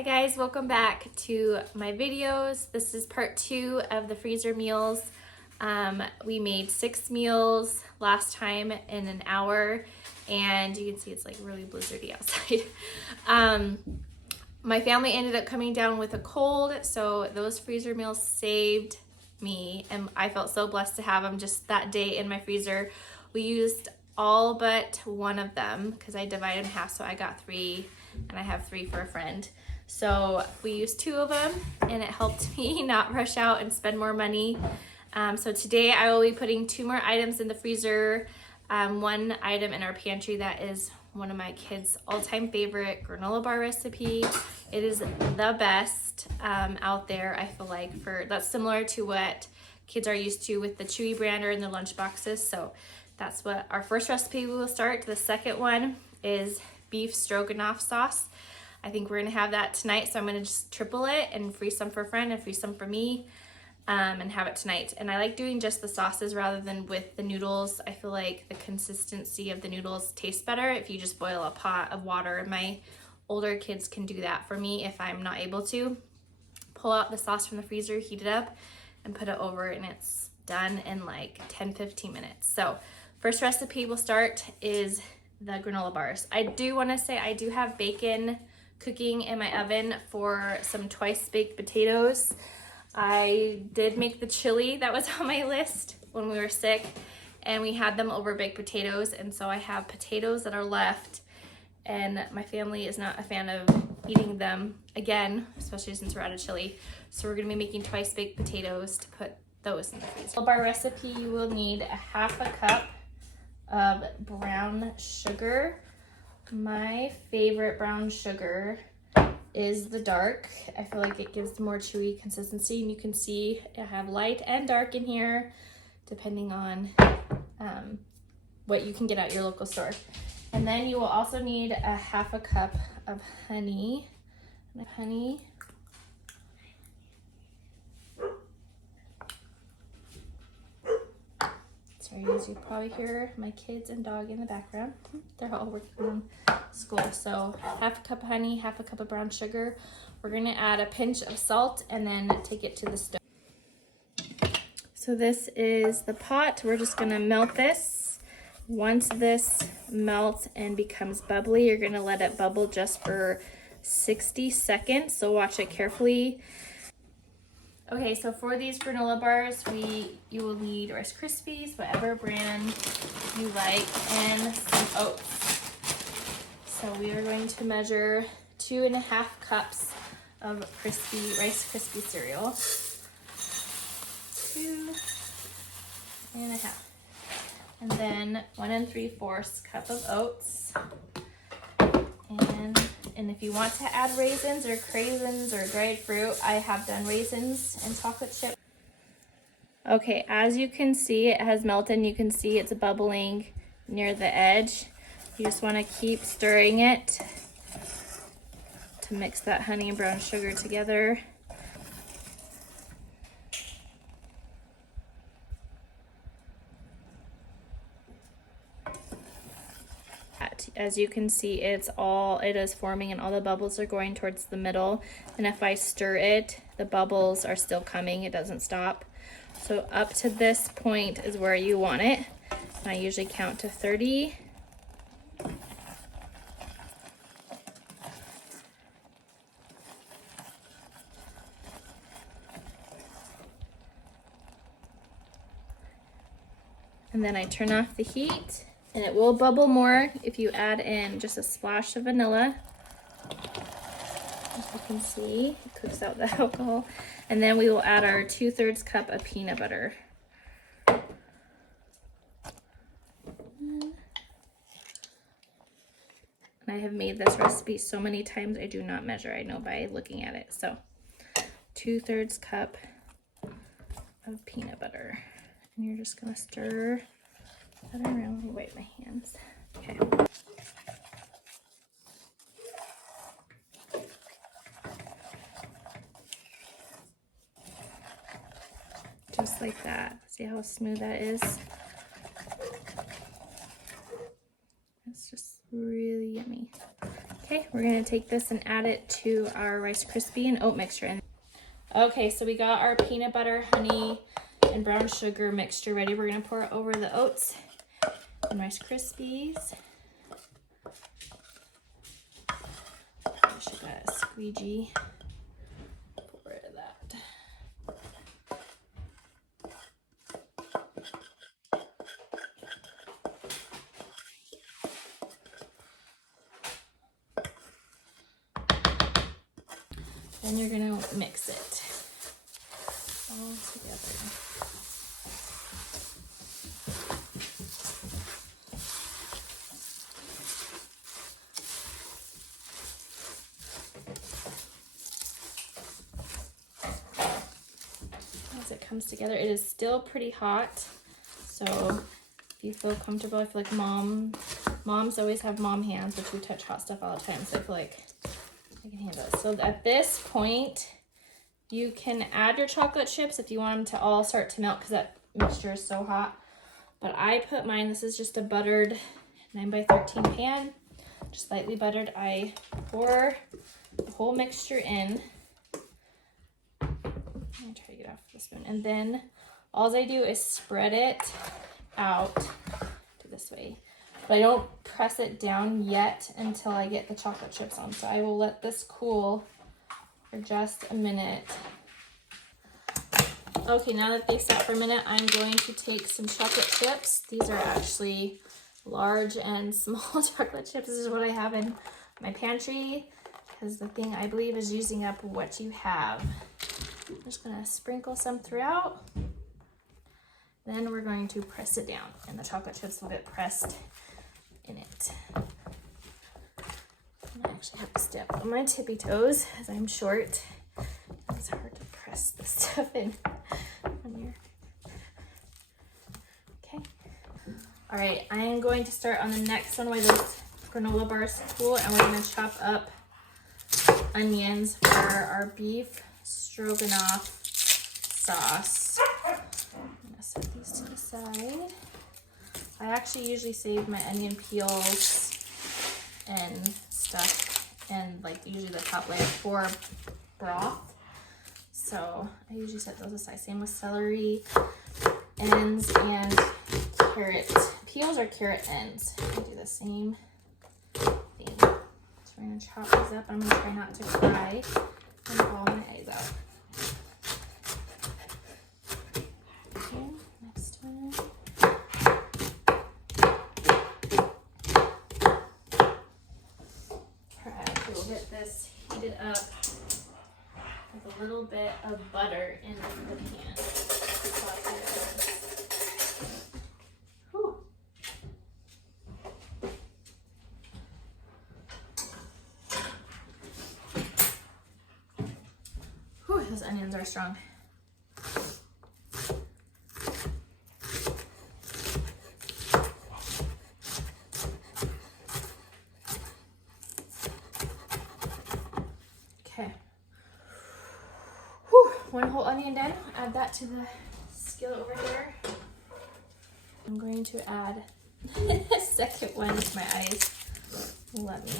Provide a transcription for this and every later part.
Hi guys, welcome back to my videos. This is part 2 of the freezer meals. We made 6 meals last time in an hour, and you can see it's like really blizzardy outside. My family ended up coming down with a cold, so those freezer meals saved me, and I felt so blessed to have them just that day in my freezer. We used all but one of them because I divided in half, so I got 3, and I have 3 for a friend. So we used 2 of them, and it helped me not rush out and spend more money. So today I will be putting 2 more items in the freezer. One item in our pantry that is one of my kids' all-time favorite granola bar recipe. It is the best out there, I feel like. That's similar to what kids are used to with the Chewy brand or in their lunch boxes. So that's what our first recipe we will start. The second one is beef stroganoff sauce. I think we're gonna have that tonight, so I'm gonna just triple it and freeze some for a friend and freeze some for me, and have it tonight. And I like doing just the sauces rather than with the noodles. I feel like the consistency of the noodles tastes better if you just boil a pot of water. My older kids can do that for me if I'm not able to. Pull out the sauce from the freezer, heat it up, and put it over, and it's done in like 10-15 minutes. So first recipe we'll start is the granola bars. I do want to say I do have bacon cooking in my oven for some twice baked potatoes. I did make the chili that was on my list when we were sick, and we had them over baked potatoes, and so I have potatoes that are left, and my family is not a fan of eating them again, especially since we're out of chili. So we're gonna be making twice baked potatoes to put those in the freezer. For our recipe, you will need a 1/2 cup of brown sugar. My favorite brown sugar is the dark. I feel like it gives more chewy consistency, and you can see I have light and dark in here depending on what you can get at your local store. And then you will also need a 1/2 cup of honey. Sorry, as you probably hear my kids and dog in the background. They're all working on school. So 1/2 cup of honey, 1/2 cup of brown sugar. We're gonna add a pinch of salt and then take it to the stove. So this is the pot. We're just gonna melt this. Once this melts and becomes bubbly, you're gonna let it bubble just for 60 seconds. So watch it carefully. Okay, so for these granola bars, you will need Rice Krispies, whatever brand you like, and some oats. So we are going to measure 2.5 cups of Rice Krispie cereal. 2.5. And then 1 3/4 cup of oats. And if you want to add raisins or craisins or dried fruit, I have done raisins and chocolate chip. Okay, as you can see, it has melted, and you can see it's bubbling near the edge. You just want to keep stirring it to mix that honey and brown sugar together. As you can see, it is forming, and all the bubbles are going towards the middle. And if I stir it, the bubbles are still coming. It doesn't stop. So up to this point is where you want it. And I usually count to 30. And then I turn off the heat. And it will bubble more if you add in just a splash of vanilla. As you can see, it cooks out the alcohol. And then we will add our 2/3 cup of peanut butter. And I have made this recipe so many times, I do not measure. I know by looking at it. So 2/3 cup of peanut butter. And you're just gonna stir that around. Let me wipe my hands. Okay. Just like that. See how smooth that is? It's just really yummy. Okay, we're gonna take this and add it to our Rice Krispie and oat mixture. Okay, so we got our peanut butter, honey, and brown sugar mixture ready. We're gonna pour it over the oats and Rice Krispies. I should got a squeegee. Pour rid of that. Then you're gonna mix it all together. As it comes together, it is still pretty hot, so if you feel comfortable, I feel like moms always have mom hands, which we touch hot stuff all the time, so I feel like I can handle it. So at this point, you can add your chocolate chips if you want them to all start to melt because that mixture is so hot. But I put mine, this is just a buttered 9x13 pan, just lightly buttered. I pour the whole mixture in. I'm gonna try to get off the spoon. And then all I do is spread it out to this way. But I don't press it down yet until I get the chocolate chips on. So I will let this cool for just a minute. Okay, now that they sat for a minute, I'm going to take some chocolate chips. These are actually large and small chocolate chips. This is what I have in my pantry because the thing I believe is using up what you have. I'm just gonna sprinkle some throughout. Then we're going to press it down and the chocolate chips will get pressed in it. I actually have to step on my tippy toes as I'm short. It's hard to press this stuff in from here. Okay. All right, I am going to start on the next one where those granola bars cool, and we're gonna chop up onions for our beef stroganoff sauce. I'm gonna set these to the side. I actually usually save my onion peels and stuff and like usually the top layer for broth. So I usually set those aside. Same with celery ends and carrot peels or carrot ends. I do the same thing. So we're gonna chop these up. I'm gonna try not to cry and bawl my eyes out. Okay, next one. We'll get this heated up with a little bit of butter in the pan. Whew. Whew, those onions are strong. Okay. Whew, one whole onion done. Add that to the skillet over here. I'm going to add a second one. My eyes will let me.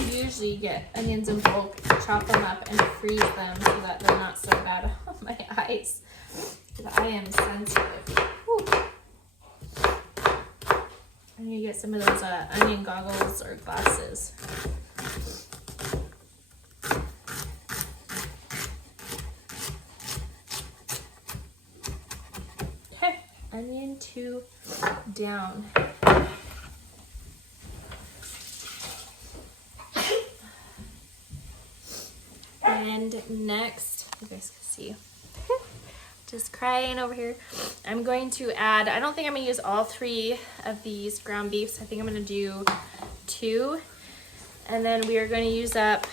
I usually get onions in bulk, chop them up, and freeze them so that they're not so bad on my eyes. Because I am sensitive. Whew. I need to get some of those onion goggles or glasses. Okay, onion 2 down. And next, you guys can see, just crying over here. I'm going to add, I don't think I'm gonna use all 3 of these ground beefs. I think I'm gonna do 2. And then we are gonna use up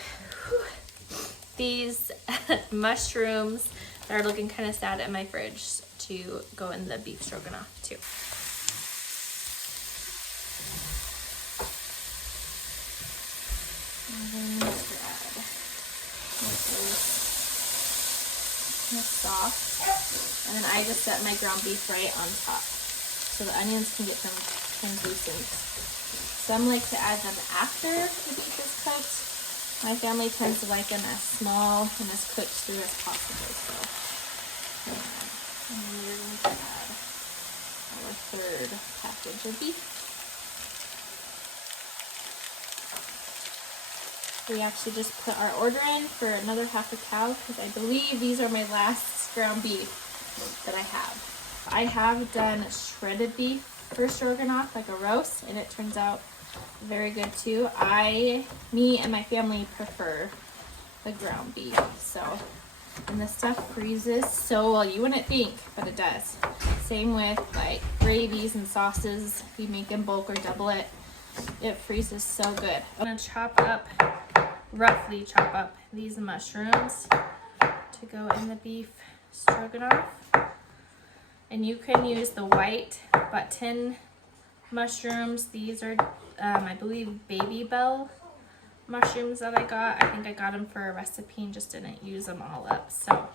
these mushrooms that are looking kind of sad in my fridge to go in the beef stroganoff too. then we'll add the sauce. And then I just set my ground beef right on top so the onions can get some translucent. Some like to add them after the beef is cooked. My family tends to like them as small and as cooked through as possible. So, and we're going to add our third package of beef. We actually just put our order in for another half a cow because I believe these are my last ground beef that I have. I have done shredded beef for stroganoff, like a roast, and it turns out very good too. Me and my family prefer the ground beef. So, and this stuff freezes so well. You wouldn't think, but it does. Same with like gravies and sauces. If you make in bulk or double it, it freezes so good. I'm gonna roughly chop up these mushrooms to go in the beef stroganoff. And you can use the white button mushrooms. These are, I believe, baby bell mushrooms that I got. I think I got them for a recipe and just didn't use them all up. So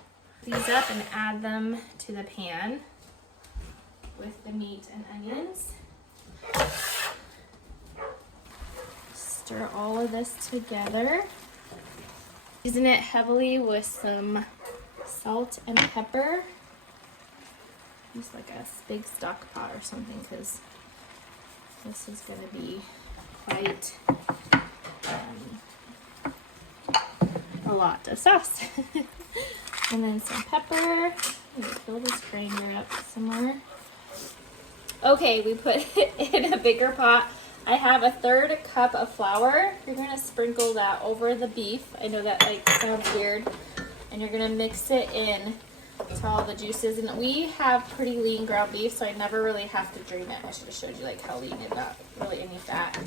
these up and add them to the pan with the meat and onions. Stir all of this together. Season it heavily with some salt and pepper. Use like a big stock pot or something because this is going to be quite a lot of sauce. And then some pepper. I'm going to fill this grinder up somewhere. Okay, we put it in a bigger pot. I have a 1/3 cup of flour. You're going to sprinkle that over the beef. I know that like sounds weird. And you're going to mix it in to all the juices. And we have pretty lean ground beef, so I never really have to drain it. I should have showed you like how lean and not really any fat.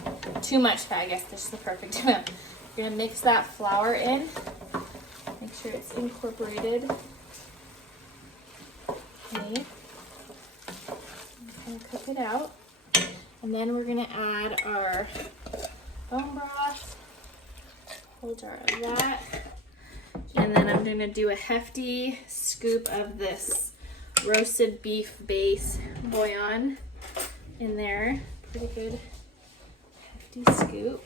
Too much fat, I guess. This is the perfect amount. You're going to mix that flour in. Make sure it's incorporated. Okay. And cook it out. And then we're gonna add our bone broth, whole jar of that. And then I'm gonna do a hefty scoop of this roasted beef base bouillon in there. Pretty good hefty scoop.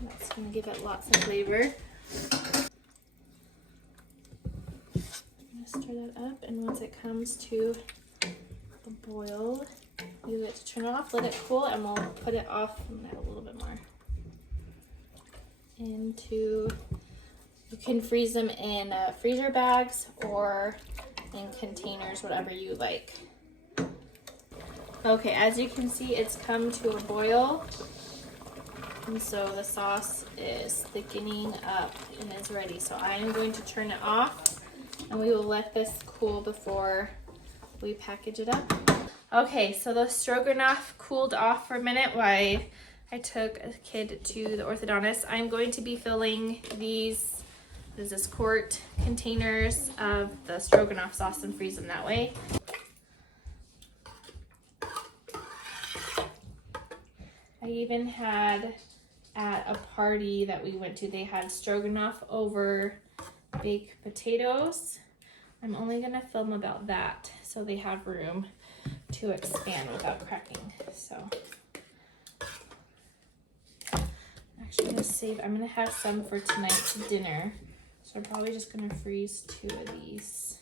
That's gonna give it lots of flavor. I'm gonna stir that up, and once it comes to the boil, you get to turn it off, let it cool, and we'll put it off. I'm gonna add a little bit more into. You can freeze them in freezer bags or in containers, whatever you like. Okay, as you can see, it's come to a boil, and so the sauce is thickening up and is ready. So I am going to turn it off, and we will let this cool before we package it up. Okay, so the stroganoff cooled off for a minute while I took a kid to the orthodontist. I'm going to be filling these, what is this, quart containers of the stroganoff sauce and freeze them that way. I even had at a party that we went to, they had stroganoff over baked potatoes. I'm only gonna film about that so they have room to expand without cracking. So actually I'm gonna have some for tonight's dinner. So I'm probably just gonna freeze 2 of these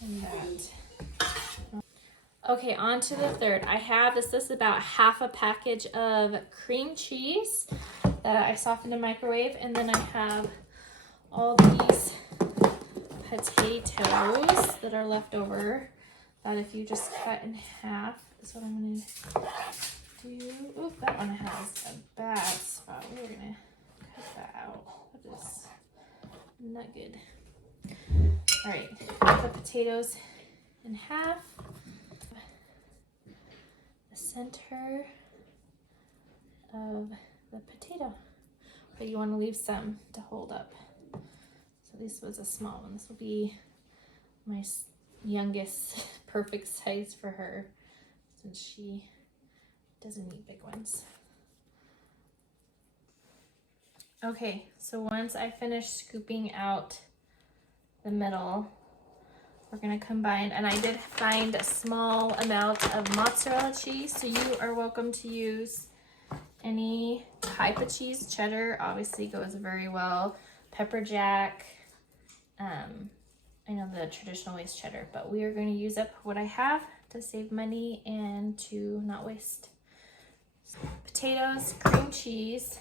and that. Okay, on to the third. I have, this is about half a package of cream cheese that I softened in the microwave, and then I have all these potatoes that are left over that if you just cut in half is what I'm going to do. Oh, that one has a bad spot. We're going to cut that out. That is not good. All right, cut the potatoes in half. The center of the potato, but you want to leave some to hold up. So this was a small one. This will be my youngest perfect size for her since she doesn't eat big ones. Okay, so once I finish scooping out the middle, we're gonna combine, and I did find a small amount of mozzarella cheese, so you are welcome to use any type of cheese. Cheddar obviously goes very well. Pepper jack, I know the traditional way is cheddar, but we are going to use up what I have to save money and to not waste. Potatoes, cream cheese.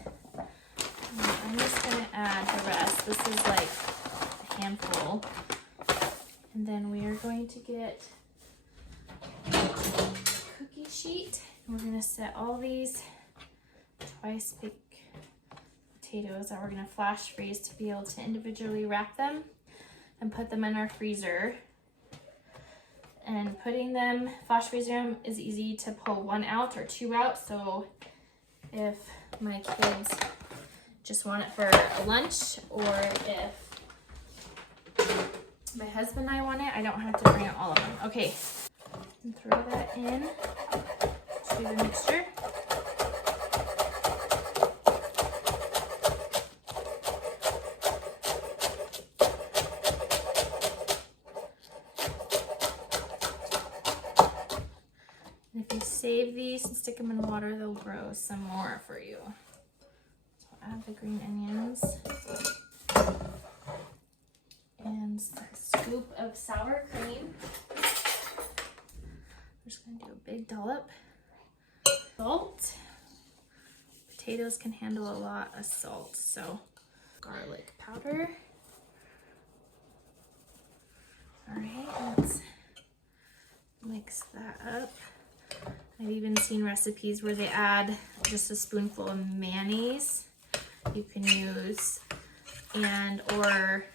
I'm just going to add the rest. This is like a handful. And then we are going to get a cookie sheet. And we're going to set all these twice big potatoes that we're going to flash freeze to be able to individually wrap them and put them in our freezer. And putting them, flash freezing them is easy to pull one out or two out. So if my kids just want it for a lunch, or if my husband and I want it, I don't have to bring out all of them. Okay, and throw that in to the mixture. And if you save these and stick them in water, they'll grow some more for you. So add the green onions and a scoop of sour cream. I'm just gonna do a big dollop. Salt. Potatoes can handle a lot of salt, so garlic powder. All right, let's mix that up. I've even seen recipes where they add just a spoonful of mayonnaise. You can use, or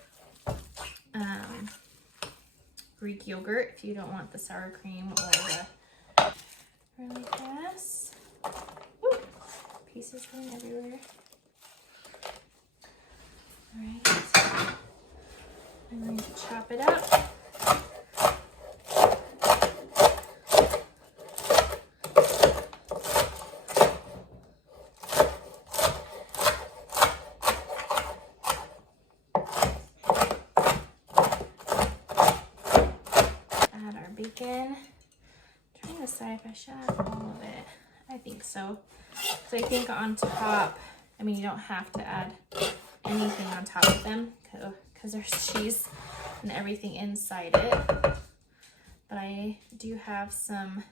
Greek yogurt if you don't want the sour cream or the really fast. Woo! Pieces going everywhere. All right, I'm going to chop it up. Bacon. I'm trying to decide if I should add all of it. I think so. So I think on top, I mean, you don't have to add anything on top of them because there's cheese and everything inside it. But I do have some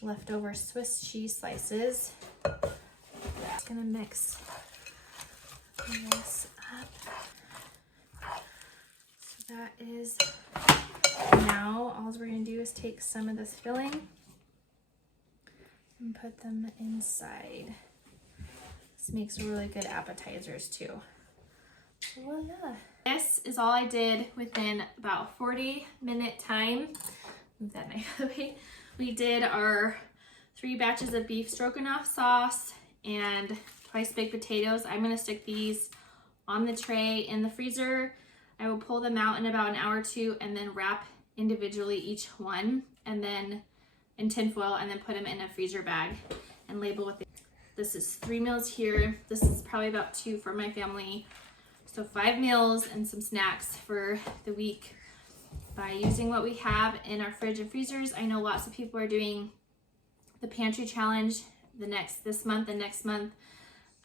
leftover Swiss cheese slices. Just gonna mix this up. So that is. Now all we're going to do is take some of this filling and put them inside. This makes really good appetizers too. Voila. This is all I did within about 40-minute time. Move that knife out of the way. We did our 3 batches of beef stroganoff sauce and twice baked potatoes. I'm going to stick these on the tray in the freezer. I will pull them out in about an hour or two and then wrap individually each one, and then in tin foil, and then put them in a freezer bag and label with it. This is 3 meals here. This is probably about 2 for my family. So 5 meals and some snacks for the week by using what we have in our fridge and freezers. I know lots of people are doing the pantry challenge this month and next month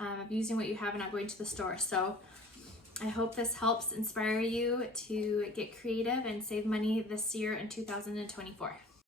of using what you have and not going to the store. So I hope this helps inspire you to get creative and save money this year in 2024.